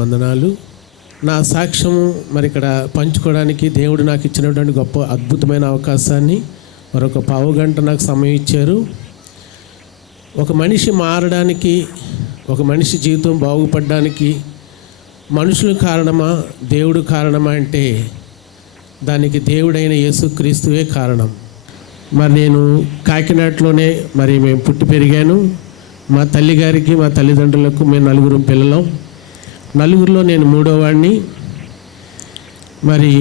వందనాలు. నా సాక్ష్యము మరి ఇక్కడ పంచుకోవడానికి దేవుడు నాకు ఇచ్చినటువంటి గొప్ప అద్భుతమైన అవకాశాన్ని మరొక పావు గంట నాకు సమయం ఇచ్చారు. ఒక మనిషి మారడానికి, ఒక మనిషి జీవితం బాగుపడడానికి మనుషులు కారణమా, దేవుడు కారణమా అంటే దానికి దేవుడైన యేసుక్రీస్తువే కారణం. మరి నేను కాకినాడలోనే మరి మేము పుట్టి పెరిగాను. మా తల్లిగారికి, మా తల్లిదండ్రులకు మేము 4 పిల్లలం. 4లో నేను 3వ వాడిని. మరి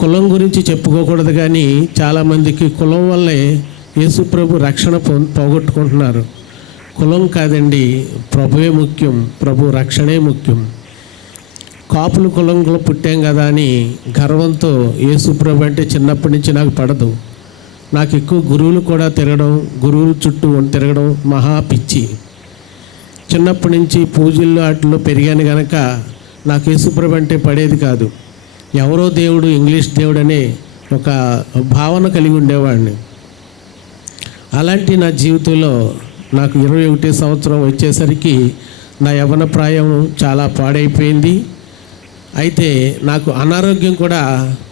కులం గురించి చెప్పుకోకూడదు, కానీ చాలామందికి కులం వల్లే యేసుప్రభు రక్షణ పోగొట్టుకుంటున్నారు. కులం కాదండి, ప్రభువే ముఖ్యం, ప్రభు రక్షణే ముఖ్యం. కాపులు కులంలో పుట్టాం కదా అని గర్వంతో యేసుప్రభు అంటే చిన్నప్పటి నుంచి నాకు పడదు. నాకు ఎక్కువ గురువులు కూడా తిరగడం, గురువుల చుట్టూ తిరగడం మహా పిచ్చి. చిన్నప్పటి నుంచి పూజల్లో వాటిలో పెరిగాను కనుక నాకు యేసుప్రభు అంటే పడేది కాదు. ఎవరో దేవుడు, ఇంగ్లీష్ దేవుడు అనే ఒక భావన కలిగి ఉండేవాడిని. అలాంటి నా జీవితంలో నాకు 21 సంవత్సరం వచ్చేసరికి నా యవ్వన ప్రాయం చాలా పాడైపోయింది. అయితే నాకు అనారోగ్యం కూడా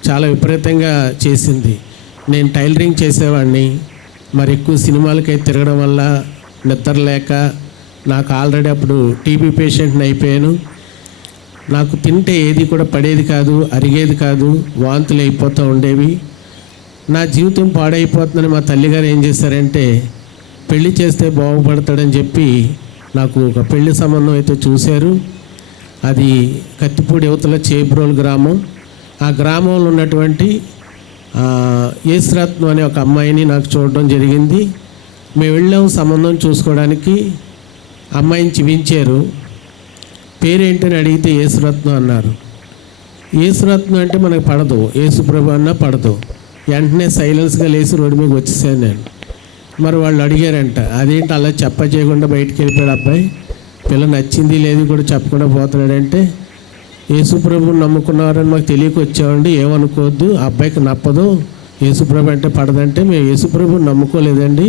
చాలా విపరీతంగా చేసింది. నేను టైలరింగ్ చేసేవాడిని. మరి ఎక్కువ సినిమాలకై తిరగడం వల్ల నిద్ర లేక నాకు ఆల్రెడీ అప్పుడు టీబీ పేషెంట్ని అయిపోయాను. నాకు తింటే ఏది కూడా పడేది కాదు, అరిగేది కాదు, వాంతులు అయిపోతూ ఉండేవి. నా జీవితం పాడైపోతుందని మా తల్లిగారు ఏం చేశారంటే, పెళ్లి చేస్తే బాగుపడతాడని చెప్పి నాకు ఒక పెళ్లి సంబంధం అయితే చూశారు. అది కత్తిపూడి యువతల చేబ్రోలు గ్రామం. ఆ గ్రామంలో ఉన్నటువంటి యేసురత్నం అనే ఒక అమ్మాయిని నాకు చూడడం జరిగింది. మేము వెళ్ళాము సంబంధం చూసుకోవడానికి. అమ్మాయిని చూపించారు. పేరేంటని అడిగితే యేసురత్నం అన్నారు. యేసురత్నం అంటే మనకు పడదు, యేసుప్రభు అన్నా పడదు. వెంటనే సైలెన్స్గా లేచి రోడ్డు మీద వచ్చేసాను నేను. మరి వాళ్ళు అడిగారంట, అదేంటి అలా చేయకుండా బయటికి వెళ్ళిపోయాడు అబ్బాయి, పిల్ల నచ్చింది లేదు కూడా చెప్పకుండా పోతున్నాడంటే, యేసుప్రభుని నమ్ముకున్నారని మాకు తెలియక వచ్చామండి, ఏమనుకోవద్దు, అబ్బాయికి నప్పదు, యేసుప్రభు అంటే పడదంటే. మేము యేసుప్రభుని నమ్ముకోలేదండి,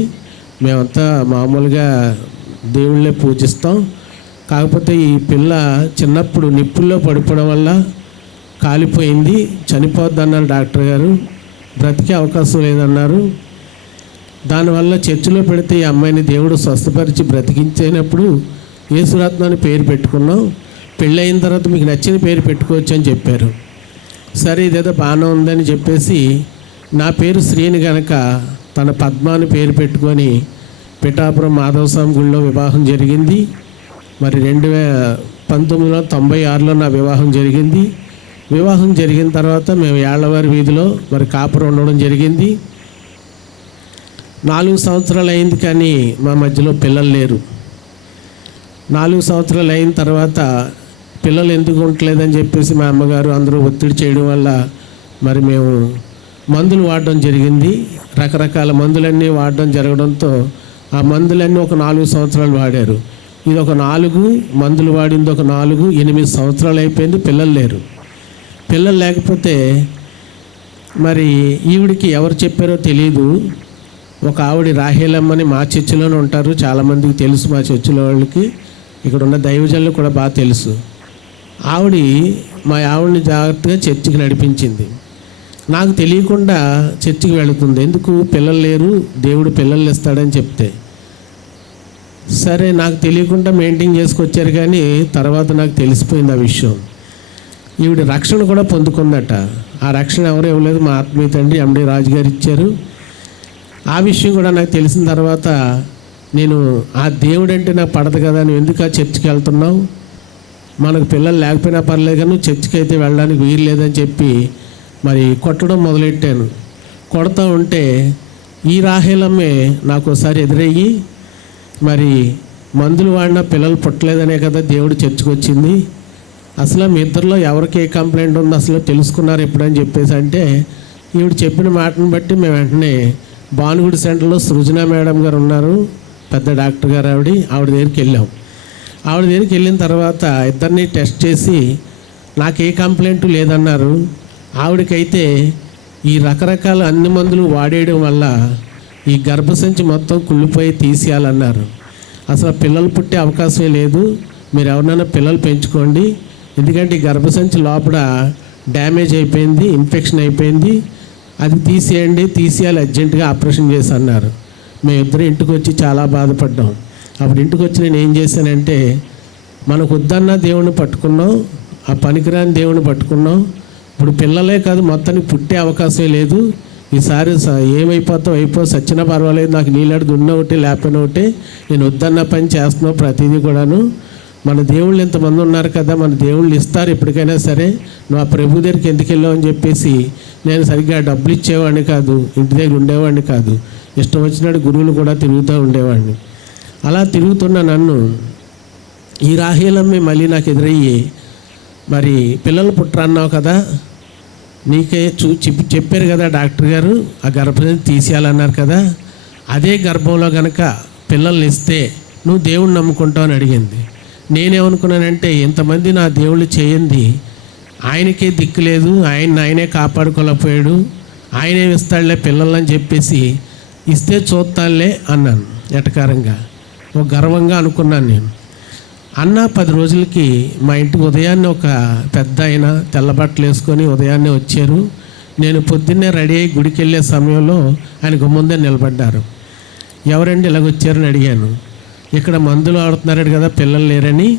మేమంతా మామూలుగా దేవుళ్ళే పూజిస్తాం. కాకపోతే ఈ పిల్ల చిన్నప్పుడు నిప్పుల్లో పడిపోవడం వల్ల కాలిపోయింది, చనిపోద్ది అన్నారు డాక్టర్ గారు, బ్రతికే అవకాశం లేదన్నారు. దానివల్ల చర్చిలో పెడితే ఈ అమ్మాయిని దేవుడు స్వస్థపరిచి బ్రతికించినప్పుడు యేసురత్నం అని పేరు పెట్టుకున్నాం. పెళ్ళయిన తర్వాత మీకు నచ్చిన పేరు పెట్టుకోవచ్చు అని చెప్పారు. సరే ఇదేదో బాగానే ఉందని చెప్పేసి నా పేరు శ్రీని కనుక తన పద్మ అని పేరు పెట్టుకొని పిఠాపురం మాధవస్వామి గుడిలో వివాహం జరిగింది. మరి 1996లో నా వివాహం జరిగింది. వివాహం జరిగిన తర్వాత మేము ఏళ్లవారి వీధిలో మరి కాపురం ఉండడం జరిగింది. 4 సంవత్సరాలు అయింది, కానీ మా మధ్యలో పిల్లలు లేరు. 4 సంవత్సరాలు అయిన తర్వాత పిల్లలు ఎందుకు ఉండలేదని చెప్పేసి మా అమ్మగారు అందరూ ఒత్తిడి చేయడం వల్ల మరి మేము మందులు వాడడం జరిగింది. రకరకాల మందులన్నీ వాడడం జరగడంతో ఆ మందులన్నీ ఒక 4 సంవత్సరాలు వాడారు. ఇది ఒక 4 మందులు వాడింది, ఒక 4, 8 సంవత్సరాలు అయిపోయింది. పిల్లలు లేరు. పిల్లలు లేకపోతే మరి ఈవిడికి ఎవరు చెప్పారో తెలియదు. ఒక ఆవిడ రాహేలమ్మని మా చర్చిలోనే ఉంటారు, చాలామందికి తెలుసు, మా చర్చిలో వాళ్ళకి, ఇక్కడ ఉన్న దైవజనులు కూడా బాగా తెలుసు. మా ఆవిడని జాగ్రత్తగా చర్చికి నడిపించింది. నాకు తెలియకుండా చర్చికి వెళుతుంది. ఎందుకు, పిల్లలు లేరు, దేవుడు పిల్లలు ఇస్తాడని చెప్తే. సరే నాకు తెలియకుండా మెయింటైన్ చేసుకొచ్చారు, కానీ తర్వాత నాకు తెలిసిపోయింది ఆ విషయం. ఈవిడ రక్షణ కూడా పొందుకుందట. ఆ రక్షణ ఎవరు ఇవ్వలేదు, మా ఆత్మీయ తండ్రి ఎండి రాజు గారు ఇచ్చారు. ఆ విషయం కూడా నాకు తెలిసిన తర్వాత నేను ఆ దేవుడు అంటే నాకు పడదు కదా, నువ్వు ఎందుకు ఆ చర్చికి వెళ్తున్నావు, మనకు పిల్లలు లేకపోయినా పర్లేదు కానీ నువ్వు చర్చికి అయితే వెళ్ళడానికి వీలు లేదని చెప్పి మరి కొట్టడం మొదలెట్టాను. కొడతా ఉంటే ఈ రాహేలమ్మే నాకు ఒకసారి ఎదురయ్యి, మరి మందులు వాడినా పిల్లలు పుట్టలేదనే కదా దేవుడు చర్చికి వచ్చింది, అసలు మీ ఇద్దరిలో ఎవరికి ఏ కంప్లైంట్ ఉందో అసలు తెలుసుకున్నారు ఎప్పుడని చెప్పేసి అంటే, ఈవిడ చెప్పిన మాటను బట్టి మేము వెంటనే భానుగుడి సెంటర్లో సృజన మేడం గారు ఉన్నారు, పెద్ద డాక్టర్ గారు, ఆవిడ దగ్గరికి వెళ్ళాం. ఆవిడ దగ్గరికి వెళ్ళిన తర్వాత ఇద్దరిని టెస్ట్ చేసి నాకు ఏ కంప్లైంట్ లేదన్నారు. ఆవిడకైతే ఈ రకరకాల అన్ని మందులు వాడేయడం వల్ల ఈ గర్భసంచి మొత్తం కుళ్ళిపోయి తీసేయాలన్నారు. అసలు పిల్లలు పుట్టే అవకాశమే లేదు, మీరు ఎవరినైనా పిల్లలు పెంచుకోండి, ఎందుకంటే ఈ గర్భసంచి లోపల డ్యామేజ్ అయిపోయింది, ఇన్ఫెక్షన్ అయిపోయింది, అది తీసేయాలి అర్జెంటుగా ఆపరేషన్ చేసి అన్నారు. మేమిద్దరం ఇంటికి వచ్చి చాలా బాధపడ్డాం. అప్పుడు ఇంటికి వచ్చి నేను ఏం చేశానంటే, మనకు వద్దన్న దేవుణ్ణి పట్టుకున్నాం, ఆ పనికిరాని దేవుణ్ణి పట్టుకున్నాం. ఇప్పుడు పిల్లలే కాదు, మొత్తానికి పుట్టే అవకాశమే లేదు. ఈసారి ఏమైపోతావు సచ్చినా పర్వాలేదు, నాకు నీళ్ళడి దున్న ఒకటి లేకపోయినా ఒకటి, నేను వద్దన్న పని చేస్తున్నావు ప్రతిదీ కూడాను. మన దేవుళ్ళు ఇంతమంది ఉన్నారు కదా, మన దేవుళ్ళు ఇస్తారు ఎప్పటికైనా సరే, నువ్వు ఆ ప్రభు దగ్గరికి ఎందుకు వెళ్ళావు అని చెప్పేసి, నేను సరిగ్గా డబ్బులు ఇచ్చేవాడిని కాదు, ఇంటి దగ్గర ఉండేవాడిని కాదు, ఇష్టం వచ్చినట్టు గురువులు కూడా తిరుగుతూ ఉండేవాడిని. అలా తిరుగుతున్న నన్ను ఈ రాహేలమ్మ మళ్ళీ నాకు ఎదురయ్యి, మరి పిల్లలు పుట్టరన్నావు కదా, నీకే చెప్పారు కదా డాక్టర్ గారు, ఆ గర్భం తీసేయాలన్నారు కదా, అదే గర్భంలో కనుక పిల్లల్ని ఇస్తే నువ్వు దేవుణ్ణి నమ్ముకుంటావు అని అడిగింది. నేనేమనుకున్నానంటే, ఇంతమంది నా దేవుళ్ళు చేయండి, ఆయనకే దిక్కు లేదు, ఆయనే కాపాడుకోలేకపోయాడు, ఆయనే ఇస్తాడులే పిల్లలని చెప్పేసి ఇస్తే చూస్తానులే అన్నాను ఎటకారంగా, ఒక గర్వంగా అనుకున్నాను నేను. అన్న 10 రోజులకి మా ఇంటికి ఉదయాన్నే ఒక పెద్ద ఆయన తెల్ల బట్టలు వేసుకొని ఉదయాన్నే వచ్చారు. నేను పొద్దున్నే రెడీ అయ్యి గుడికి వెళ్ళే సమయంలో ఆయన గుమ్మందే నిలబడ్డారు. ఎవరండి ఇలాగొచ్చారని అడిగాను. ఇక్కడ మందులు ఆడుతున్నారు కదా, పిల్లలు లేరని,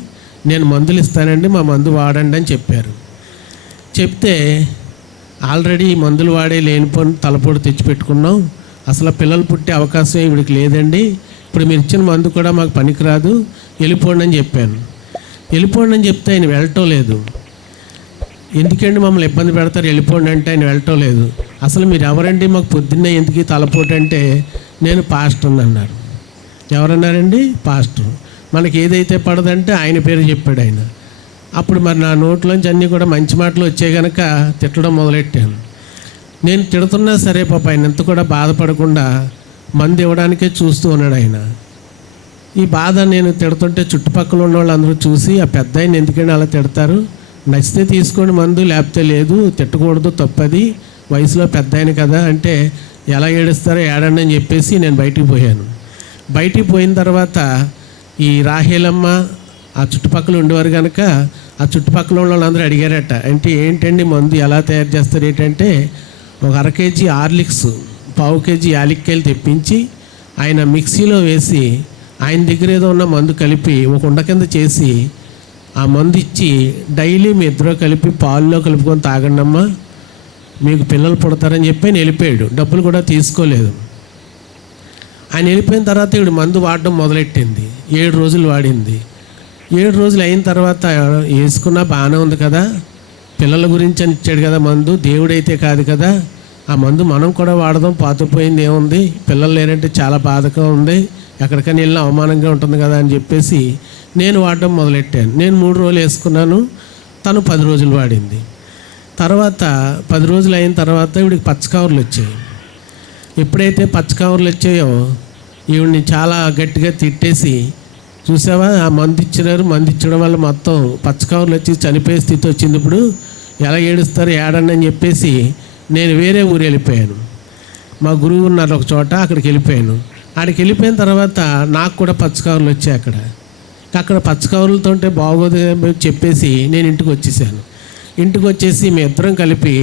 నేను మందులు ఇస్తానండి, మా మందు వాడండి అని చెప్పారు. చెప్తే ఆల్రెడీ ఈ మందులు వాడే లేనిపోని తలపోటు తెచ్చిపెట్టుకున్నాం, అసలు పిల్లలు పుట్టే అవకాశం ఇవిడికి లేదండి, ఇప్పుడు మీరు ఇచ్చిన మందు కూడా మాకు పనికిరాదు, వెళ్ళిపోండి అని చెప్పాను. వెళ్ళిపోండి అని చెప్తే ఆయన వెళ్ళటం లేదు. ఎందుకండి మమ్మల్ని ఇబ్బంది పెడతారు, వెళ్ళిపోండి అంటే ఆయన వెళ్ళటం లేదు. అసలు మీరు ఎవరండి, మాకు పొద్దున్నే ఎందుకు తలపోటు అంటే, నేను పాస్టర్ని అన్నారు. ఎవరన్నారండి? పాస్టర్. మనకి ఏదైతే పడదంటే ఆయన పేరు చెప్పాడు ఆయన. అప్పుడు మరి నా నోట్లోంచి అన్నీ కూడా మంచి మాటలు వచ్చాయి కనుక తిట్టడం మొదలెట్టాను. నేను తిడుతున్నా సరే పాప ఆయన ఎంత కూడా బాధపడకుండా మందు ఇవ్వడానికే చూస్తూ ఉన్నాడు ఆయన. ఈ బాధ నేను తిడుతుంటే చుట్టుపక్కల ఉన్న వాళ్ళు అందరూ చూసి, ఆ పెద్ద ఆయన ఎందుకంటే అలా తిడతారు, నచ్చితే తీసుకోండి మందు, లేకపోతే లేదు, తిట్టకూడదు, తప్పది, వయసులో పెద్ద ఆయన కదా అంటే, ఎలా ఏడుస్తారో ఏడండి అని చెప్పేసి నేను బయటికి పోయాను. బయటికి పోయిన తర్వాత ఈ రాహేలమ్మ ఆ చుట్టుపక్కల ఉండేవారు కనుక ఆ చుట్టుపక్కల ఉన్న వాళ్ళందరూ అడిగారట, అంటే ఏంటండి మందు ఎలా తయారు చేస్తారు ఏంటంటే, ఒక 1/2 కేజీ హార్లిక్స్, 1/4 కేజీ యాలక్కాయలు తెప్పించి ఆయన మిక్సీలో వేసి ఆయన దగ్గర ఏదో ఉన్న మందు కలిపి ఒక ఉండ కింద చేసి ఆ మందు ఇచ్చి, డైలీ మీ ఇద్దరు కలిపి పాల్లో కలుపుకొని తాగండి అమ్మా, మీకు పిల్లలు పుడతారని చెప్పి ఆయన వెళ్ళిపోయాడు. డబ్బులు కూడా తీసుకోలేదు. ఆయన వెళ్ళిపోయిన తర్వాత ఈవిడ మందు వాడడం మొదలెట్టింది. 7 రోజులు వాడింది. 7 రోజులు అయిన తర్వాత వేసుకున్నా బాగానే ఉంది కదా, పిల్లల గురించి అని ఇచ్చాడు కదా మందు, దేవుడైతే కాదు కదా, ఆ మందు మనం కూడా వాడదాం, పాతుపోయింది ఏముంది, పిల్లలు లేరంటే చాలా బాధగా ఉంది, ఎక్కడికైనా వెళ్ళినా అవమానంగా ఉంటుంది కదా అని చెప్పేసి నేను వాడడం మొదలెట్టాను. నేను 3 రోజులు వేసుకున్నాను, తను 10 రోజులు వాడింది. తర్వాత 10 రోజులు అయిన తర్వాత ఈవిడికి పచ్చకవర్లు వచ్చాయి. ఎప్పుడైతే పచ్చకవర్లు వచ్చాయో ఈవిడిని చాలా గట్టిగా తిట్టేసి, చూసావా ఆ మందు ఇచ్చినారు, మందు ఇచ్చడం వల్ల మొత్తం పచ్చకవర్లు వచ్చి చనిపోయే స్థితి వచ్చింది, ఇప్పుడు ఎలా ఏడుస్తారు ఏడండి అని చెప్పేసి నేను వేరే ఊరు వెళ్ళిపోయాను. మా గురువు ఉన్నారు ఒక చోట, అక్కడికి వెళ్ళిపోయాను. అక్కడికి వెళ్ళిపోయిన తర్వాత నాకు కూడా పచ్చకవర్లు వచ్చాయి. అక్కడ పచ్చకవర్లతో ఉంటే బాగోదు చెప్పేసి నేను ఇంటికి వచ్చేసాను. ఇంటికి వచ్చేసి మీ ఇద్దరం కలిపి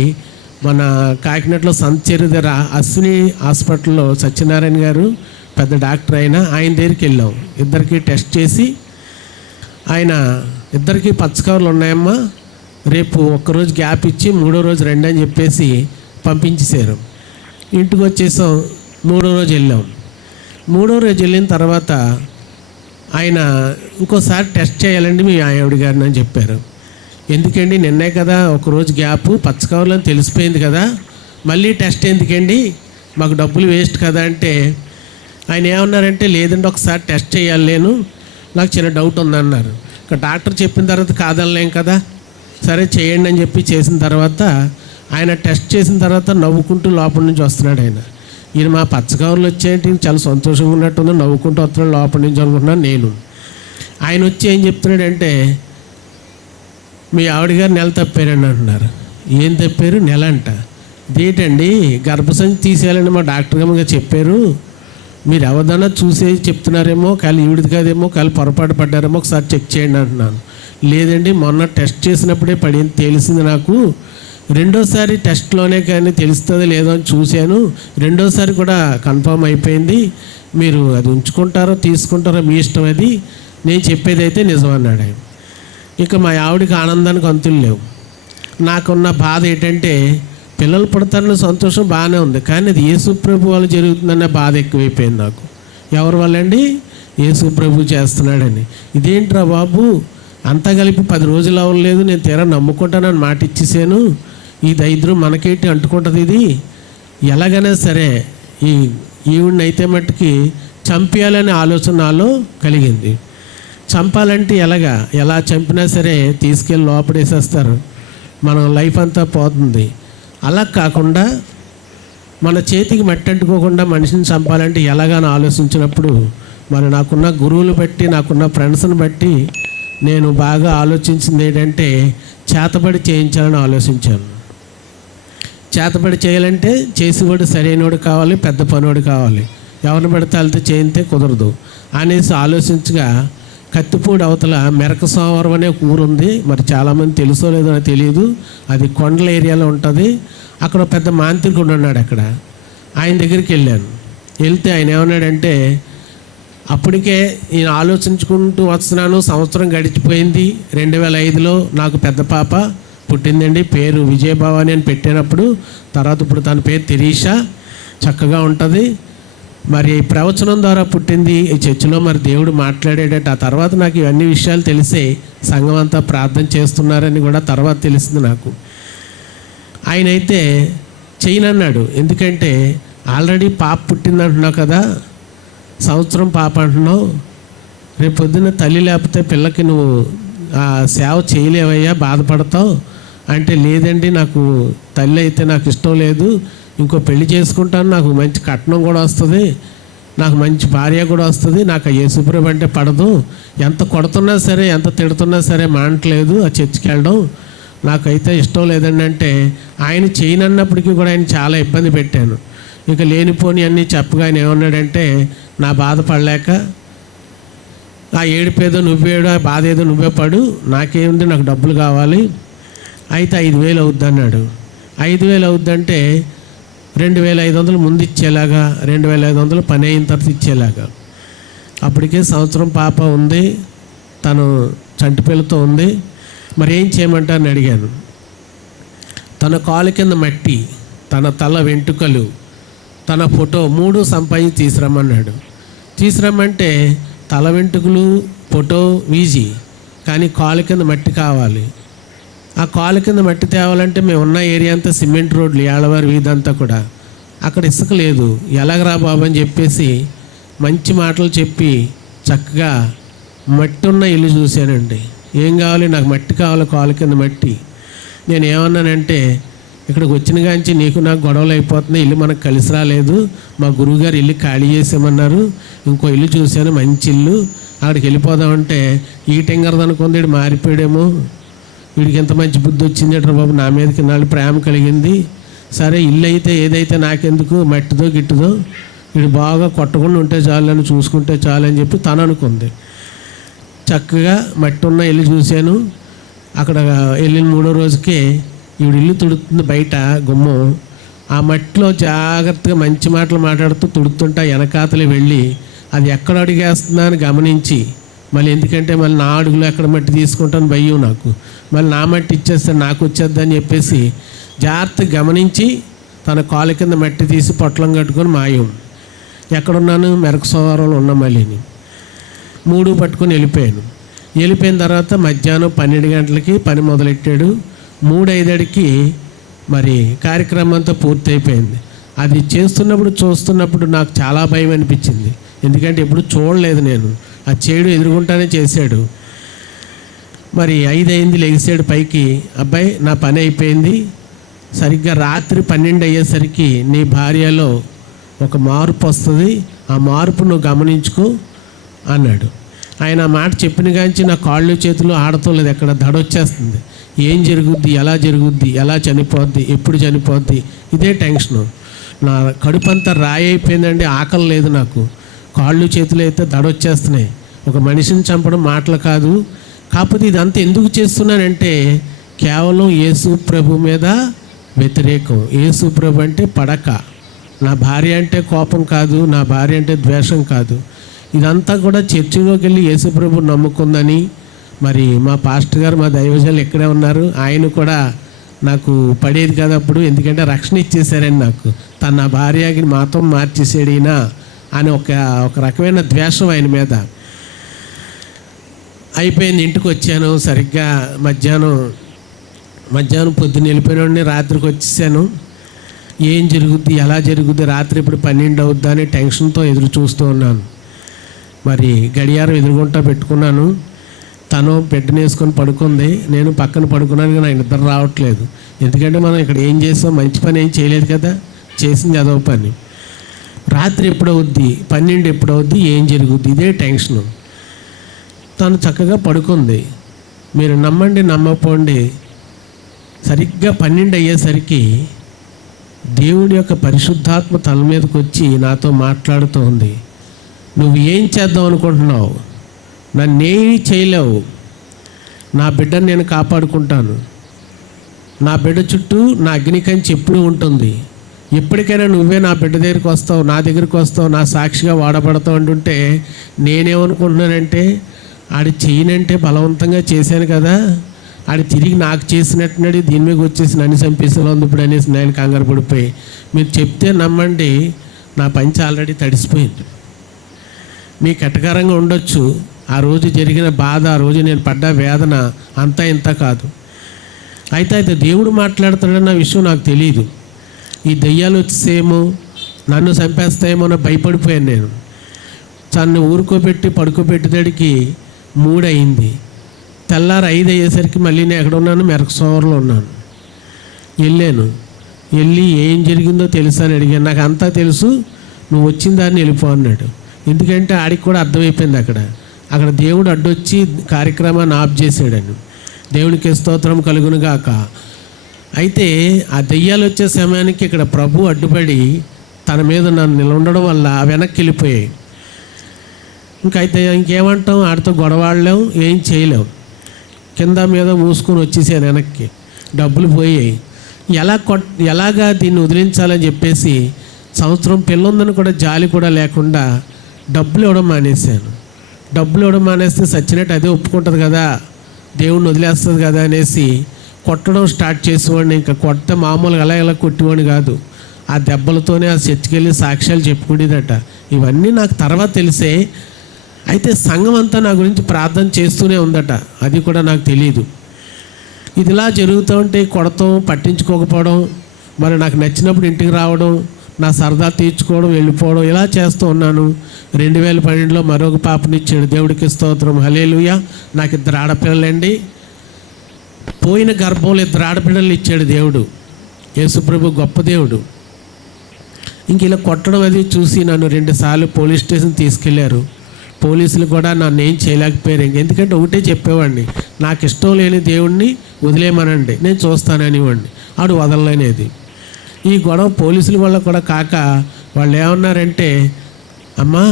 మన కాకినాడలో సంతచేరు దగ్గర అశ్విని హాస్పిటల్లో సత్యనారాయణ గారు పెద్ద డాక్టర్ ఆయన దగ్గరికి వెళ్ళాం. ఇద్దరికి టెస్ట్ చేసి ఆయన, ఇద్దరికి పచ్చకవర్లు ఉన్నాయమ్మా, రేపు ఒక్కరోజు గ్యాప్ ఇచ్చి 3వ రోజు రండి అని చెప్పేసి పంపించేశారు. ఇంటికి వచ్చేసాం. 3వ రోజు వెళ్ళాం. 3వ రోజు వెళ్ళిన తర్వాత ఆయన ఇంకోసారి టెస్ట్ చేయాలండి మీ ఆవిడ గారిని అని చెప్పారు. ఎందుకండి, నిన్నే కదా ఒకరోజు గ్యాప్, పచ్చకవర్లు అని తెలిసిపోయింది కదా, మళ్ళీ టెస్ట్ ఎందుకండి, మాకు డబ్బులు వేస్ట్ కదా అంటే ఆయన ఏమన్నారంటే, లేదండి ఒకసారి టెస్ట్ చేయాలి, నాకు చిన్న డౌట్ ఉందన్నారు. ఇక డాక్టర్ చెప్పిన తర్వాత కాదనలేం కదా, సరే చేయండి అని చెప్పి చేసిన తర్వాత ఆయన టెస్ట్ చేసిన తర్వాత నవ్వుకుంటూ లోపల నుంచి వస్తున్నాడు. ఈయన మా పచ్చకవర్లు వచ్చేయంటే చాలా సంతోషంగా ఉన్నట్టుంది, నవ్వుకుంటూ వస్తున్నాడు లోపల నుంచి అనుకుంటున్నాను నేను. ఆయన వచ్చి ఏం చెప్తున్నాడంటే, మీ ఆవిడ గారు నెల తప్పారని అంటున్నారు. ఏం తప్పారు? నెల అంట. ఇదేంటండి, గర్భసంచి తీసేయాలని మా డాక్టర్ గారు చెప్పారు, మీరు ఎవరిదైనా చూసే చెప్తున్నారేమో, కాలి ఈవిడిది కాదేమో, కాలి పొరపాటు పడ్డారేమో, ఒకసారి చెక్ చేయండి అంటున్నాను. లేదండి మొన్న టెస్ట్ చేసినప్పుడే తెలిసింది నాకు, రెండోసారి టెస్ట్లోనే కానీ తెలుస్తుందో లేదో అని చూశాను, రెండోసారి కూడా కన్ఫర్మ్ అయిపోయింది, మీరు అది ఉంచుకుంటారో తీసుకుంటారో మీ ఇష్టం, అది నేను చెప్పేది అయితే నిజం అన్నాడు ఆయన. ఇక మా ఆవిడికి ఆనందానికి అంతులు లేవు. నాకున్న బాధ ఏంటంటే పిల్లలు పుడతారన్న సంతోషం బాగానే ఉంది, కానీ అది యేసు ప్రభు వల్ల జరుగుతుందన్న బాధ ఎక్కువైపోయింది నాకు. ఎవరి వల్ల అండి? యేసు ప్రభు చేస్తున్నాడని. ఇదేంట్రా బాబు, అంతా కలిపి 10 రోజులు అవ్వలేదు, నేను తీరా నమ్ముకుంటానని మాట ఇచ్చేసాను, ఈ దరిద్రం మనకేంటి అంటుకుంటుంది, ఇది ఎలాగైనా సరే ఈవిడిని అయితే మట్టుకి చంపేయాలనే ఆలోచన నాలో కలిగింది. చంపాలంటే ఎలా చంపినా సరే తీసుకెళ్ళి లోపడేసేస్తారు, మన లైఫ్ అంతా పోతుంది. అలా కాకుండా మన చేతికి మట్టి అంటుకోకుండా మనిషిని చంపాలంటే ఎలాగని ఆలోచించినప్పుడు మరి నాకున్న గురువులు బట్టి, నాకున్న ఫ్రెండ్స్ని బట్టి నేను బాగా ఆలోచించింది ఏంటంటే చేతబడి చేయించాలని ఆలోచించాను. చేతబడి చేయాలంటే చేసేవాడు సరైనవాడు కావాలి, పెద్ద పనివాడు కావాలి, ఎవరిని పడితే వాళ్ళతో చేయితే కుదరదు అనేసి ఆలోచించగా కత్తిపూడి అవతల మెరక సోమవారం అనే ఊరు ఉంది, మరి చాలామంది తెలుసో లేదో నాకు తెలియదు, అది కొండల ఏరియాలో ఉంటుంది. అక్కడ పెద్ద మాంత్రికుడు ఉన్నాడు, అక్కడ ఆయన దగ్గరికి వెళ్ళాను. వెళ్తే ఆయన ఏమన్నాడంటే, అప్పటికే నేను ఆలోచించుకుంటూ వస్తున్నాను, సంవత్సరం గడిచిపోయింది, 2005లో నాకు పెద్ద పాప పుట్టిందండి, పేరు విజయభవాని అని పెట్టినప్పుడు, తర్వాత ఇప్పుడు తన పేరు తెరీషా, చక్కగా ఉంటుంది. మరి ప్రవచనం ద్వారా పుట్టింది ఈ చర్చిలో, మరి దేవుడు మాట్లాడేటట్టు. ఆ తర్వాత నాకు ఇవన్నీ విషయాలు తెలిసే సంఘం అంతా ప్రార్థన చేస్తున్నారని కూడా తర్వాత తెలిసింది నాకు. ఆయన అయితే చేయనన్నాడు, ఎందుకంటే ఆల్రెడీ పాప పుట్టిందంటున్నావు కదా, సంవత్సరం పాప అంటున్నావు, రేపు పొద్దున్న తల్లి లేకపోతే పిల్లకి నువ్వు ఆ సేవ చేయలేవయ్యా, బాధపడతావు అంటే, లేదండి నాకు తల్లి అయితే నాకు ఇష్టం లేదు, ఇంకో పెళ్లి చేసుకుంటాను, నాకు మంచి కట్నం కూడా వస్తుంది, నాకు మంచి భార్య కూడా వస్తుంది, నాకు ఆ యేసుప్రభు అంటే పడదు, ఎంత కొడుతున్నా సరే ఎంత తిడుతున్నా సరే మానట్లేదు ఆ చర్చికి వెళ్ళడం, నాకైతే ఇష్టం లేదండి అంటే, ఆయన చేయనన్నప్పటికీ కూడా ఆయన చాలా ఇబ్బంది పెట్టాను. ఇక లేనిపోని అన్నీ చెప్పగా ఆయన ఏమన్నాడంటే, నా బాధపడలేక ఆ ఏడుపేదో నువ్వేడు, ఆ బాధ ఏదో నువ్వే పడు, నాకేముంది, నాకు డబ్బులు కావాలి, అయితే 5,000 అవుద్ది అన్నాడు. 5,000 అవుద్దంటే 2,500 ముందు ఇచ్చేలాగా, 2,500 పని అయిన తర్వాత ఇచ్చేలాగా. అప్పటికే సంవత్సరం పాప ఉంది, తను చంటిపిల్లతో ఉంది, మరి ఏం చేయమంటారని అడిగాను. తన కాలు కింద మట్టి, తన తల వెంట్రుకలు, తన ఫోటో 3 సంపాదించి తీసుకురమ్మన్నాడు. తీసుకురమ్మంటే తల వెంట్రుకలు ఫోటో ఈజీ, కానీ కాలు కింద మట్టి కావాలి. ఆ కాలు కింద మట్టి తేవాలంటే మేము ఉన్న ఏరియా అంతా సిమెంట్ రోడ్లు, ఏళ్ళవారి వీధంతా కూడా, అక్కడ ఇసుక లేదు, ఎలాగరా బాబు అని చెప్పేసి మంచి మాటలు చెప్పి చక్కగా మట్టి ఉన్న ఇల్లు చూశానండి. ఏం కావాలి, నాకు మట్టి కావాలి, కాలు కింద మట్టి. నేను ఏమన్నానంటే, ఇక్కడికి వచ్చిన కాంచి నీకు నాకు గొడవలు అయిపోతున్నాయి, ఇల్లు మనకు కలిసి రాలేదు, మా గురువుగారు ఇల్లు ఖాళీ చేసామన్నారు, ఇంకో ఇల్లు చూశాను మంచి ఇల్లు, అక్కడికి వెళ్ళిపోదామంటే ఈ టెంగర్ది అనుకుంది, వీడు మారిపోయాడేమో, వీడికి ఎంత మంచి బుద్ధి వచ్చిందట బాబు, నా మీదకి నాళ్ళు ప్రేమ కలిగింది, సరే ఇల్లు అయితే ఏదైతే నాకెందుకు, మట్టిదో గిట్టుదో, వీడు బాగా కొట్టకుండా ఉంటే చాలు, అని చూసుకుంటే చాలు అని చెప్పి తను అనుకుంది. చక్కగా మట్టి ఉన్న ఇల్లు చూశాను. అక్కడ వెళ్ళిన 3వ రోజుకే ఈవిడ ఇల్లు తుడుతుంది, బయట గుమ్మం, ఆ మట్టిలో జాగ్రత్తగా మంచి మాటలు మాట్లాడుతూ తుడుతుంటా వెనకాతలే వెళ్ళి అది ఎక్కడ అడిగేస్తుందా అని గమనించి, మళ్ళీ ఎందుకంటే మళ్ళీ నా అడుగులో ఎక్కడ మట్టి తీసుకుంటాను భయం నాకు, మళ్ళీ నా మట్టి ఇచ్చేస్తే నాకు వచ్చేద్దని చెప్పేసి జాగ్రత్తగా గమనించి తన కాలు కింద మట్టి తీసి పొట్లం కట్టుకొని మాయం. ఎక్కడున్నాను? మెరక సోమవారంలో ఉన్న మళ్ళీని 3 పట్టుకొని వెళ్ళిపోయాను. వెళ్ళిపోయిన తర్వాత మధ్యాహ్నం 12 గంటలకి పని మొదలెట్టాడు. 3:05కి మరి కార్యక్రమం అంతా పూర్తయిపోయింది. అది చూస్తున్నప్పుడు నాకు చాలా భయం అనిపించింది, ఎందుకంటే ఎప్పుడు చూడలేదు నేను, ఆ చేయడు ఎదురుగుంటానే చేశాడు. మరి 5 అయింది, లెగిసాడు పైకి, అబ్బాయి నా పని అయిపోయింది, సరిగ్గా రాత్రి 12 అయ్యేసరికి నీ భార్యలో ఒక మార్పు వస్తుంది, ఆ మార్పు నువ్వు గమనించుకో అన్నాడు. ఆయన ఆ మాట చెప్పిన కాంచి నా కాళ్ళు చేతులు ఆడతోలేదు, ఎక్కడ దడొచ్చేస్తుంది, ఏం జరుగుద్ది, ఎలా జరుగుద్ది, ఎలా చనిపోద్ది, ఎప్పుడు చనిపోద్ది, ఇదే టెన్షను. నా కడుపు అంతా రాయి అయిపోయిందండి, ఆకలి లేదు నాకు, కాళ్ళు చేతులు అయితే దడొచ్చేస్తున్నాయి. ఒక మనిషిని చంపడం మాటలు కాదు, కాకపోతే ఇదంతా ఎందుకు చేస్తున్నానంటే కేవలం యేసు ప్రభు మీద వ్యతిరేకం. యేసు ప్రభు అంటే పడక. నా భార్య అంటే కోపం కాదు, నా భార్య అంటే ద్వేషం కాదు. ఇదంతా కూడా చర్చిలోకి వెళ్ళి యేసు ప్రభు నమ్ముకుందని. మరి మా పాస్టర్ గారు, మా దైవజనులు ఇక్కడే ఉన్నారు, ఆయన కూడా నాకు పడేది కదా అప్పుడు, ఎందుకంటే రక్షణ ఇచ్చేసారని నాకు. తన నా భార్యకి మాత్రం మార్చేసాడు ఈయన అని ఒక రకమైన ద్వేషం ఆయన మీద అయిపోయింది. ఇంటికి వచ్చాను సరిగ్గా మధ్యాహ్నం పొద్దున్న వెళ్ళిపోయిన రాత్రికి వచ్చేసాను. ఏం జరుగుద్ది, ఎలా జరుగుద్ది, రాత్రి ఇప్పుడు 12 అవుద్దా అని టెన్షన్తో ఎదురు చూస్తూ ఉన్నాను. మరి గడియారం ఎదురుగుంటా పెట్టుకున్నాను. తను బెడ్ని వేసుకొని పడుకుంది, నేను పక్కన పడుకున్నాను. కానీ నాకు నిద్ర రావట్లేదు. ఎందుకంటే మనం ఇక్కడ ఏం చేస్తాం, మంచి పని ఏం చేయలేదు కదా, చేసింది అదో పని. రాత్రి ఎప్పుడవుద్ది, 12 ఎప్పుడవుద్ది, ఏం జరుగుద్ది, ఇదే టెన్షను. తను చక్కగా పడుకుంది. మీరు నమ్మండి నమ్మపోండి, సరిగ్గా 12 అయ్యేసరికి దేవుడి యొక్క పరిశుద్ధాత్మ తల మీదకి వచ్చి నాతో మాట్లాడుతూ ఉంది. నువ్వు ఏం చేద్దాం అనుకుంటున్నావు, నన్నేమీ చేయలేవు, నా బిడ్డను నేను కాపాడుకుంటాను, నా బిడ్డ చుట్టూ నా అగ్నికంచి ఎప్పుడూ ఉంటుంది, ఎప్పటికైనా నువ్వే నా బిడ్డ దగ్గరికి వస్తావు, నా దగ్గరికి వస్తావు, నా సాక్షిగా వాడబడతావు అంటుంటే నేనేమనుకుంటున్నానంటే ఆడి చేయనంటే బలవంతంగా చేశాను కదా, ఆడి తిరిగి నాకు చేసినట్టున్నాడు, దీని మీద వచ్చేసి నన్ను చంపేసేలా ఉంది ఇప్పుడు అనేసి నేను కంగారు పడిపోయి, మీరు చెప్తే నమ్మండి నా పంచి ఆల్రెడీ తడిసిపోయింది. మీకు ఎటకారంగా ఉండొచ్చు, ఆ రోజు జరిగిన బాధ, ఆ రోజు నేను పడ్డ వేదన అంతా ఇంత కాదు. అయితే దేవుడు మాట్లాడుతాడన్న విషయం నాకు తెలియదు. ఈ దెయ్యాలు వచ్చేసేమో నన్ను చంపేస్తాయేమో అని భయపడిపోయాను నేను. తను ఊరుకోబెట్టి పడుకోబెట్టేదాడికి 3 అయింది. తెల్లారు 5 అయ్యేసరికి మళ్ళీ నేను ఎక్కడ ఉన్నాను, మెరక సోవర్లో ఉన్నాను. వెళ్ళి ఏం జరిగిందో తెలుసా అని అడిగాను. నాకు అంతా తెలుసు, నువ్వు వచ్చిన దాన్ని వెళ్ళిపో అన్నాడు. ఎందుకంటే ఆడికి కూడా అర్థమైపోయింది అక్కడ దేవుడు అడ్డొచ్చి కార్యక్రమాన్ని ఆఫ్ చేసాడని. దేవునికి స్తోత్రం కలుగును గాక. అయితే ఆ దెయ్యాలు వచ్చే సమయానికి ఇక్కడ ప్రభు అడ్డుపడి తన మీద నన్ను నిలబడడం వల్ల వెనక్కి వెళ్ళిపోయాయి. ఇంకేమంటాం, ఆడితో గొడవాడలేం, ఏం చేయలేం. కింద మీద మూసుకొని వచ్చేసాను వెనక్కి. డబ్బులు పోయాయి. ఎలాగా దీన్ని వదిలించాలని చెప్పేసి సంవత్సరం పిల్లందని కూడా జాలి కూడా లేకుండా డబ్బులు ఇవ్వడం మానేశాను. డబ్బులు ఇవ్వడం మానేస్తే సచ్చినట్టు అదే ఒప్పుకుంటుంది కదా, దేవుడిని వదిలేస్తుంది కదా అనేసి కొట్టడం స్టార్ట్ చేసేవాడిని. ఇంకా కొట్ట మామూలుగా ఎలా కొట్టేవాడిని కాదు, ఆ దెబ్బలతోనే ఆ చర్చికి వెళ్ళి సాక్ష్యాలు చెప్పుకునేదట. ఇవన్నీ నాకు తర్వాత తెలిసే. అయితే సంఘం అంతా నా గురించి ప్రార్థన చేస్తూనే ఉందట, అది కూడా నాకు తెలియదు. ఇదిలా జరుగుతూ ఉంటే కొడతాం, పట్టించుకోకపోవడం, మరి నాకు నచ్చినప్పుడు ఇంటికి రావడం, నా సరదా తీర్చుకోవడం, వెళ్ళిపోవడం, ఇలా చేస్తూ ఉన్నాను. 2012లో మరొక పాపనిచ్చాడు, దేవుడికి స్తోత్రం, హల్లెలూయా. నాకు 2 ఆడపిల్లలండి. పోయిన గర్భంలో 2 ఆడపిల్లలు ఇచ్చాడు దేవుడు. యేసుప్రభు గొప్ప దేవుడు. ఇంక ఇలా కొట్టడం అది చూసి నన్ను 2 సార్లు పోలీస్ స్టేషన్ తీసుకెళ్లారు. పోలీసులు కూడా నన్ను ఏం చేయలేకపోయారు. ఎందుకంటే ఒకటే చెప్పేవాడిని, నాకు ఇష్టం లేని దేవుణ్ణి వదిలేయమనండి, నేను చూస్తాననివ్వండి. ఆడు వదలలేనేది. ఈ గొడవ పోలీసుల వల్ల కూడా కాక వాళ్ళు ఏమన్నారంటే, అమ్మా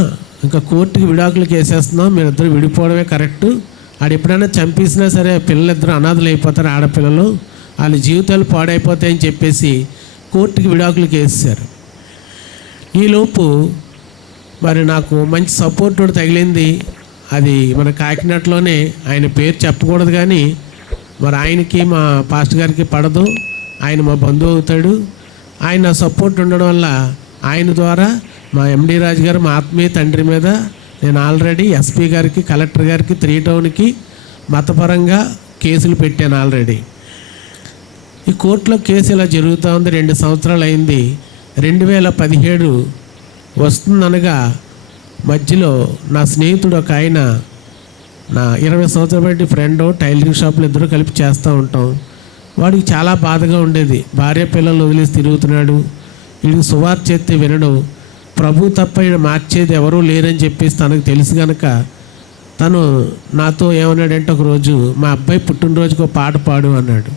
ఇంకా కోర్టుకి విడాకులకు వేసేస్తున్నాం, మీరిద్దరు విడిపోవడమే కరెక్టు, ఆడు ఎప్పుడైనా చంపేసినా సరే పిల్లలిద్దరూ అనాథలు అయిపోతారు, ఆడపిల్లలు, వాళ్ళ జీవితాలు పాడైపోతాయని చెప్పేసి కోర్టుకి విడాకులకు వేసేసారు. ఈలోపు మరి నాకు మంచి సపోర్ట్ కూడా తగిలింది. అది మన కాకినాడలోనే, ఆయన పేరు చెప్పకూడదు కానీ మరి ఆయనకి మా పాస్టర్ గారికి పడదు, ఆయన మా బంధువు అవుతాడు. ఆయన సపోర్ట్ ఉండడం వల్ల ఆయన ద్వారా మా ఎండి రాజు గారు, మా ఆత్మీయ తండ్రి మీద నేను ఆల్రెడీ ఎస్పీ గారికి, కలెక్టర్ గారికి, 3 టౌన్కి మతపరంగా కేసులు పెట్టాను ఆల్రెడీ. ఈ కోర్టులో కేసు ఇలా జరుగుతూ ఉంది. 2 సంవత్సరాలు అయింది. 2017 వస్తుందనగా మధ్యలో నా స్నేహితుడు ఒక ఆయన, నా 20 సంవత్సరాల బట్టి ఫ్రెండ్, టైలరింగ్ షాపులు ఇద్దరు కలిపి చేస్తూ ఉంటాం. వాడికి చాలా బాధగా ఉండేది, భార్య పిల్లలు వదిలేసి తిరుగుతున్నాడు, వీడికి సువార్త చేస్తే వినడు, ప్రభు తప్ప ఈయన మార్చేది ఎవరూ లేరని చెప్పేసి తనకు తెలుసు కనుక తను నాతో ఏమన్నాడంటే, ఒకరోజు మా అబ్బాయి పుట్టినరోజుకు ఒక పాట పాడు అన్నాడు.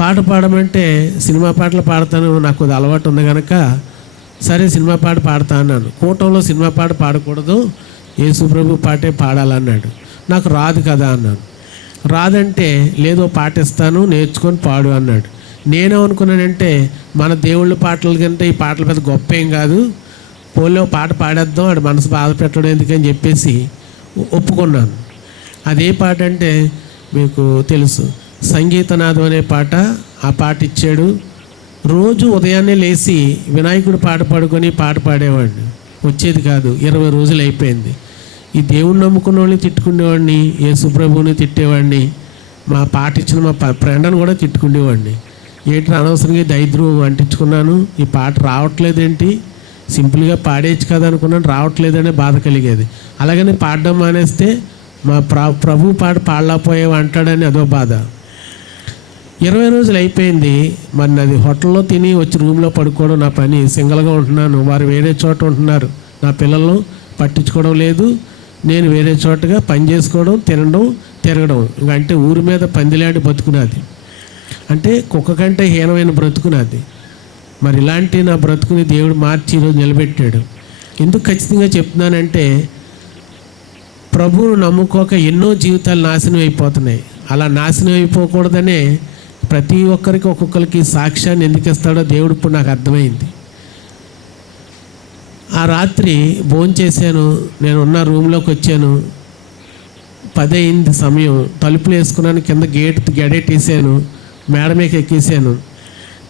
పాట పాడమంటే సినిమా పాటలు పాడతాను, నాకు అది అలవాటు ఉంది కనుక సరే సినిమా పాట పాడతా అన్నాను. కూటంలో సినిమా పాట పాడకూడదు, యేసు ప్రభు పాటే పాడాలన్నాడు. నాకు రాదు కదా అన్నాను. రాదంటే లేదో పాటిస్తాను, నేర్చుకొని పాడు అన్నాడు. నేనేమనుకున్నానంటే మన దేవుళ్ళ పాటల కంటే ఈ పాటల పెద్ద గొప్ప ఏం కాదు, పోలే పాట పాడేద్దాం, ఆడు మనసు బాధ పెట్టడం ఎందుకని చెప్పేసి ఒప్పుకున్నాను. అదే పాట అంటే మీకు తెలుసు, సంగీతనాదం అనే పాట. ఆ పాట ఇచ్చాడు. రోజు ఉదయాన్నే లేచి వినాయకుడు పాట పాడుకొని పాట పాడేవాడిని. వచ్చేది కాదు. 20 రోజులు అయిపోయింది. ఈ దేవుణ్ణి నమ్ముకున్న వాళ్ళని తిట్టుకునేవాడిని, యేసుప్రభువుని తిట్టేవాడిని, మా పాట ఇచ్చిన మా ఫ్రెండ్ని కూడా తిట్టుకునేవాడిని. ఏంటి అనవసరంగా దరిద్రం అంటించుకున్నాను, ఈ పాట రావట్లేదేంటి, సింపుల్గా పాడేయచ్చు కదా అనుకున్నాను, రావట్లేదనే బాధ కలిగేది. అలాగని పాడడం మానేస్తే మా ప్రభు పాట పాడలేకపోయావు అంటాడని అదో బాధ. 20 రోజులు అయిపోయింది. మరి నాది హోటల్లో తిని వచ్చి రూమ్లో పడుకోవడం నా పని. సింగిల్గా ఉంటున్నాను, వారు వేరే చోట ఉంటున్నారు. నా పిల్లలను పట్టించుకోవడం లేదు. నేను వేరే చోటగా పని చేసుకోవడం, తినడం, తిరగడం. అంటే ఊరి మీద పందిలాంటి బతుకున్నది, అంటే కుక్క కంటే హీనమైన బ్రతుకున్నది. మరి ఇలాంటి నా బ్రతుకుని దేవుడు మార్చి ఈరోజు నిలబెట్టాడు. ఎందుకు ఖచ్చితంగా చెప్తున్నానంటే, ప్రభువును నమ్ముకోక ఎన్నో జీవితాలు నాశనం అయిపోతున్నాయి. అలా నాశనం అయిపోకూడదనే ప్రతి ఒక్కరికి ఒక్కొక్కరికి సాక్ష్యాన్ని ఎందుకు ఇస్తాడో దేవుడు ఇప్పుడు నాకు అర్థమైంది. ఆ రాత్రి భోంచేసాను, నేను ఉన్న రూమ్లోకి వచ్చాను. 10 అయింది సమయం. తలుపులు వేసుకున్నాను, కింద గెడెట్టేసాను, మేడ మీద ఎక్కేసాను.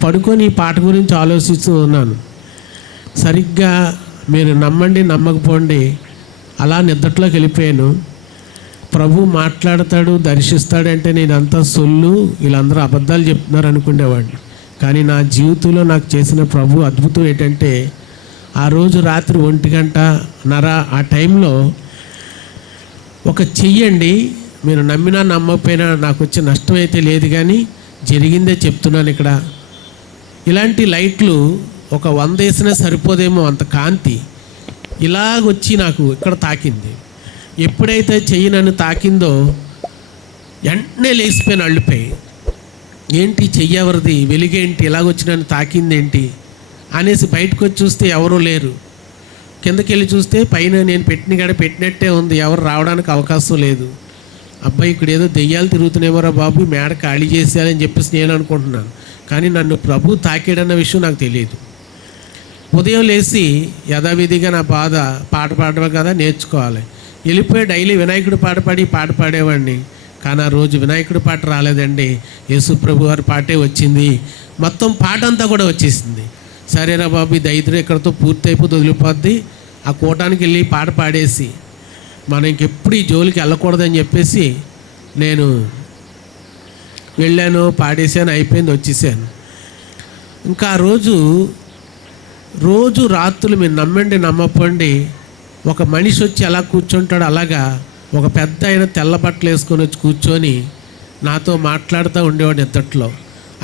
పడుకొని ఈ పాట గురించి ఆలోచిస్తూ ఉన్నాను. సరిగ్గా మీరు నమ్మండి నమ్మకపోండి, అలా నిద్రలోకి వెళ్ళిపోయాను. ప్రభు మాట్లాడతాడు, దర్శిస్తాడంటే నేనంతా సొల్లు, వీళ్ళందరూ అబద్ధాలు చెప్తున్నారు అనుకునేవాడిని. కానీ నా జీవితంలో నాకు చేసిన ప్రభు అద్భుతం ఏంటంటే, ఆ రోజు రాత్రి 1:30 ఆ టైంలో ఒక చెయ్యండి, మీరు నమ్మినా నమ్మకపోయినా నాకు వచ్చే నష్టం అయితే లేదు, కానీ జరిగిందే చెప్తున్నాను. ఇక్కడ ఇలాంటి లైట్లు ఒక 100 వేసినా సరిపోదేమో, అంత కాంతి ఇలాగొచ్చి నాకు ఇక్కడ తాకింది. ఎప్పుడైతే చెయ్యి నన్ను తాకిందో వెంటనే లేచిపోయిన అల్లిపోయి, ఏంటి చెయ్యి ఎవరిది, వెలుగేంటి, ఇలాగొచ్చి నన్ను తాకిందేంటి అనేసి బయటకు వచ్చి చూస్తే ఎవరూ లేరు. కిందకి వెళ్ళి చూస్తే పైన నేను పెట్టిన గడ పెట్టినట్టే ఉంది, ఎవరు రావడానికి అవకాశం లేదు. అబ్బాయి ఇక్కడ ఏదో దెయ్యాలు తిరుగుతున్నాయేమోరా బాబు, మేడ ఖాళీ చేసేయాలని చెప్పేసి నేను అనుకుంటున్నాను. కానీ నన్ను ప్రభు తాకాడన్న విషయం నాకు తెలియదు. ఉదయం లేచి యథావిధిగా నా బాధ పాట పాడడం కదా నేర్చుకోవాలి, వెళ్ళిపోయి డైలీ వినాయకుడు పాట పాడేవాడిని. కానీ ఆ రోజు వినాయకుడి పాట రాలేదండి, యేసు ప్రభు వారి పాటే వచ్చింది. మొత్తం పాట అంతా కూడా వచ్చేసింది. సరేరా బాబు, ఇది 5 ఇక్కడతో పూర్తి అయిపోతే వదిలిపోద్ది, ఆ కూటానికి వెళ్ళి పాట పాడేసి మనం ఇంకెప్పుడు ఈ జోలికి వెళ్ళకూడదని చెప్పేసి నేను వెళ్ళాను, పాడేసాను, అయిపోయింది, వచ్చేసాను. ఇంకా ఆ రోజు రాత్రులు మీరు నమ్మండి నమ్మపోండి, ఒక మనిషి వచ్చి ఎలా కూర్చుంటాడో అలాగా ఒక పెద్ద ఆయన తెల్ల బట్టలు వేసుకొని వచ్చి కూర్చొని నాతో మాట్లాడుతూ ఉండేవాడు నిద్దట్లో.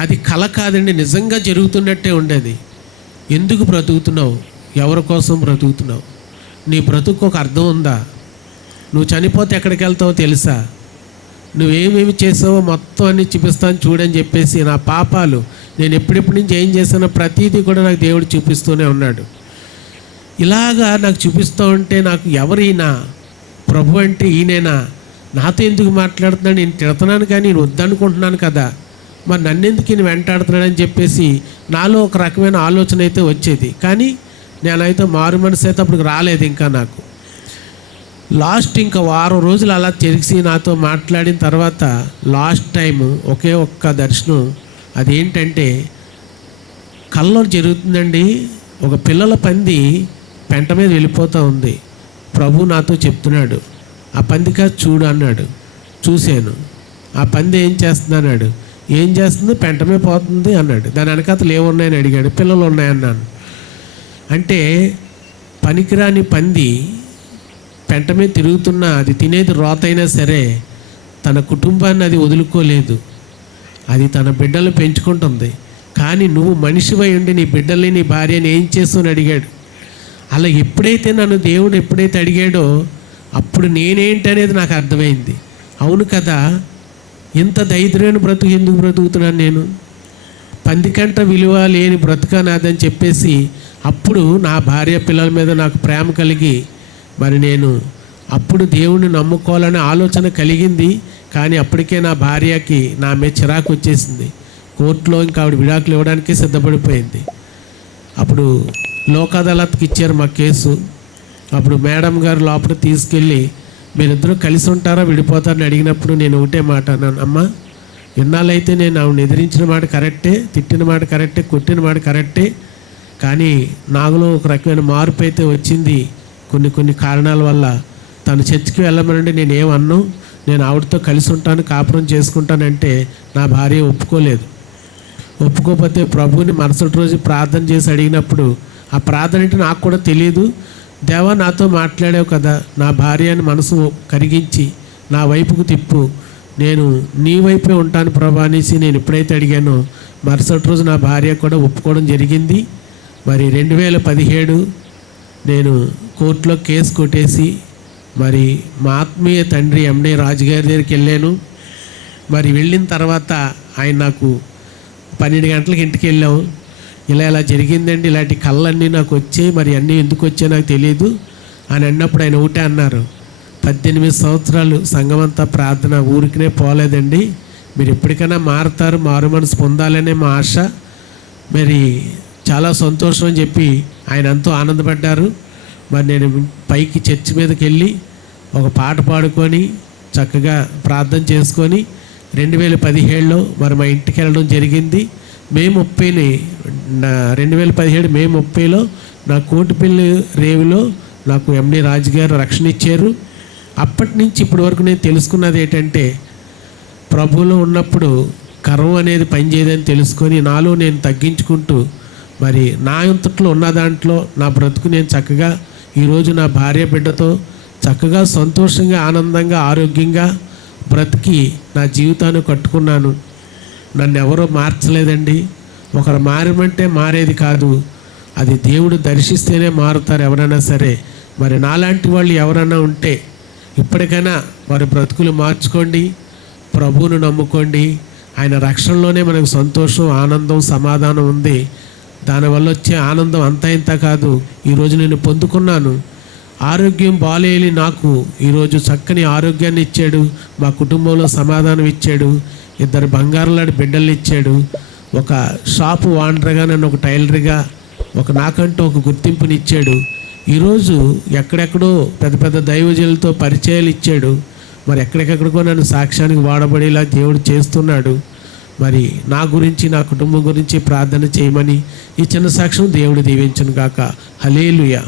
అది కల కాదండి, నిజంగా జరుగుతున్నట్టే ఉండేది. ఎందుకు బ్రతుకుతున్నావు, ఎవరి కోసం బ్రతుకుతున్నావు, నీ బ్రతుకు ఒక అర్థం ఉందా, నువ్వు చనిపోతే ఎక్కడికి వెళ్తావో తెలుసా, నువ్వేమేమి చేసావో మొత్తం అన్నీ చూపిస్తాను చూడని చెప్పేసి నా పాపాలు నేను ఎప్పుడెప్పటి నుంచి ఏం చేశానో ప్రతీదీ కూడా నాకు దేవుడు చూపిస్తూనే ఉన్నాడు. ఇలాగా నాకు చూపిస్తూ ఉంటే నాకు ఎవరైనా ప్రభు అంటే ఈయనేనా, నాతో ఎందుకు మాట్లాడుతున్నాడు, నేను తిడుతున్నాను కానీ నేను వద్దనుకుంటున్నాను కదా, మరి నన్నెందుకు ఈయన వెంటాడుతున్నాడని చెప్పేసి నాలో ఒక రకమైన ఆలోచన అయితే వచ్చేది. కానీ నేనైతే మారు మనసు అయితే అప్పుడు రాలేదు. ఇంకా నాకు లాస్ట్ ఇంకా 1 వారం రోజులు అలా తెలిసి నాతో మాట్లాడిన తర్వాత లాస్ట్ టైము ఒకే ఒక్క దర్శనం. అదేంటంటే కల్లో జరుగుతుందండి, ఒక పిల్లల పంది పెంట మీద వెళ్ళిపోతూ ఉంది. ప్రభు నాతో చెప్తున్నాడు, ఆ పందికా చూడు అన్నాడు. చూశాను. ఆ పంది ఏం చేస్తుంది అన్నాడు. ఏం చేస్తుంది, పెంట మీద పోతుంది అన్నాడు. దాని వెనకాతలు ఏమున్నాయని అడిగాడు. పిల్లలు ఉన్నాయన్నాను. అంటే పనికిరాని పంది పెంట మీద తిరుగుతున్నా అది తినేది రోతైనా సరే తన కుటుంబాన్ని అది వదులుకోలేదు, అది తన బిడ్డలు పెంచుకుంటుంది. కానీ నువ్వు మనిషివై ఉండి నీ బిడ్డల్ని నీ భార్యని ఏం చేస్తావు అడిగాడు. అలా ఎప్పుడైతే నన్ను దేవుడు ఎప్పుడైతే అడిగాడో అప్పుడు నేనేంటి అనేది నాకు అర్థమైంది. అవును కదా, ఇంత దరిద్రమైన బ్రతుకు ఎందుకు బ్రతుకుతున్నాను నేను, పందికంట విలువ లేని బ్రతుక నాదని చెప్పేసి అప్పుడు నా భార్య పిల్లల మీద నాకు ప్రేమ కలిగి మరి నేను అప్పుడు దేవుణ్ణి నమ్ముకోవాలనే ఆలోచన కలిగింది. కానీ అప్పటికే నా భార్యకి నా మీద చిరాకు వచ్చేసింది. కోర్టులో ఇంకా ఆవిడ విడాకులు ఇవ్వడానికి సిద్ధపడిపోయింది. అప్పుడు లోక్ అదాలత్కి ఇచ్చారు మా కేసు. అప్పుడు మేడం గారు లోపల తీసుకెళ్ళి మీరిద్దరూ కలిసి ఉంటారా విడిపోతారని అడిగినప్పుడు నేను ఒకటే మాట అన్నాను, అమ్మ ఇన్నాళ్ళైతే నేను ఆవిడని ఎదిరించిన మాట కరెక్టే, తిట్టిన మాట కరెక్టే, కొట్టిన మాట కరెక్టే, కానీ నాలో ఒక రకమైన మార్పు అయితే వచ్చింది. కొన్ని కారణాల వల్ల తను చర్చికి వెళ్ళమనంటే నేనేమన్నాను, నేను ఆవిడతో కలిసి ఉంటాను, కాపురం చేసుకుంటానంటే నా భార్య ఒప్పుకోలేదు. ఒప్పుకోకపోతే ప్రభువుని మరుసటి రోజు ప్రార్థన చేసి అడిగినప్పుడు ఆ ప్రార్థన అంటే నాకు కూడా తెలియదు. దేవా నాతో మాట్లాడావు కదా, నా భార్యని మనసు కరిగించి నా వైపుకు తిప్పు, నేను నీ వైపే ఉంటాను ప్రభా అనేసి నేను ఎప్పుడైతే అడిగానో మరుసటి రోజు నా భార్య కూడా ఒప్పుకోవడం జరిగింది. మరి 2017 నేను కోర్టులో కేసు కొట్టేసి మరి మా ఆత్మీయ తండ్రి ఎండి రాజుగారి దగ్గరికి వెళ్ళాను. మరి వెళ్ళిన తర్వాత ఆయన నాకు 12 గంటలకు ఇంటికి వెళ్ళాము. ఇలా జరిగిందండి, ఇలాంటి కళ్ళన్నీ నాకు వచ్చాయి, మరి అన్నీ ఎందుకు వచ్చాయి నాకు తెలియదు అని అన్నప్పుడు ఆయన ఒకటే అన్నారు, 18 సంవత్సరాలు సంఘమంతా ప్రార్థన ఊరికినే పోలేదండి, మీరు ఎప్పటికైనా మారుతారు, మారు మనసు పొందాలనే మా ఆశ, మరి చాలా సంతోషం అని చెప్పి ఆయన ఎంతో ఆనందపడ్డారు. మరి నేను పైకి చర్చి మీదకి వెళ్ళి ఒక పాట పాడుకొని చక్కగా ప్రార్థన చేసుకొని 2017లో మరి మా ఇంటికి వెళ్ళడం జరిగింది. మే 30ని 2017 మే 30లో నా కోటిపల్లి రేవులో నాకు ఎండి రాజుగారు రక్షణ ఇచ్చారు. అప్పటి నుంచి ఇప్పటి వరకు నేను తెలుసుకున్నది ఏంటంటే, ప్రభువులో ఉన్నప్పుడు గర్వం అనేది పనిచేయదని తెలుసుకొని నాలో నేను తగ్గించుకుంటూ మరి నా అంతట్లో ఉన్న దాంట్లో నా బ్రతుకు నేను చక్కగా ఈరోజు నా భార్య బిడ్డతో చక్కగా సంతోషంగా ఆనందంగా ఆరోగ్యంగా బ్రతికి నా జీవితాన్ని కట్టుకున్నాను. నన్ను ఎవరో మార్చలేదండి. ఒకరు మారమంటే మారేది కాదు, అది దేవుడు దర్శిస్తేనే మారుతారు ఎవరైనా సరే. మరి నాలాంటి వాళ్ళు ఎవరైనా ఉంటే ఇప్పటికైనా వారి బ్రతుకులు మార్చుకోండి, ప్రభువును నమ్ముకోండి. ఆయన రక్షణలోనే మనకు సంతోషం, ఆనందం, సమాధానం ఉంది. దానివల్ల వచ్చే ఆనందం అంతా ఇంత కాదు. ఈరోజు నేను పొందుకున్నాను. ఆరోగ్యం బాలేని నాకు ఈరోజు చక్కని ఆరోగ్యాన్ని ఇచ్చాడు, మా కుటుంబంలో సమాధానం ఇచ్చాడు, 2 బంగారులాంటి బిడ్డలు ఇచ్చాడు, ఒక షాపు ఓనర్గా, నన్ను ఒక టైలర్గా, నాకంటూ ఒక గుర్తింపుని ఇచ్చాడు. ఈరోజు ఎక్కడెక్కడో పెద్ద దైవజనులతో పరిచయాలు ఇచ్చాడు. మరి ఎక్కడెక్కడికో నన్ను సాక్ష్యానికి వాడబడేలా దేవుడు చేస్తున్నాడు. మరి నా గురించి నా కుటుంబం గురించి ప్రార్థన చేయమని ఈ చిన్న సాక్ష్యం దేవుడు దీవించును గాక. హల్లెలూయా.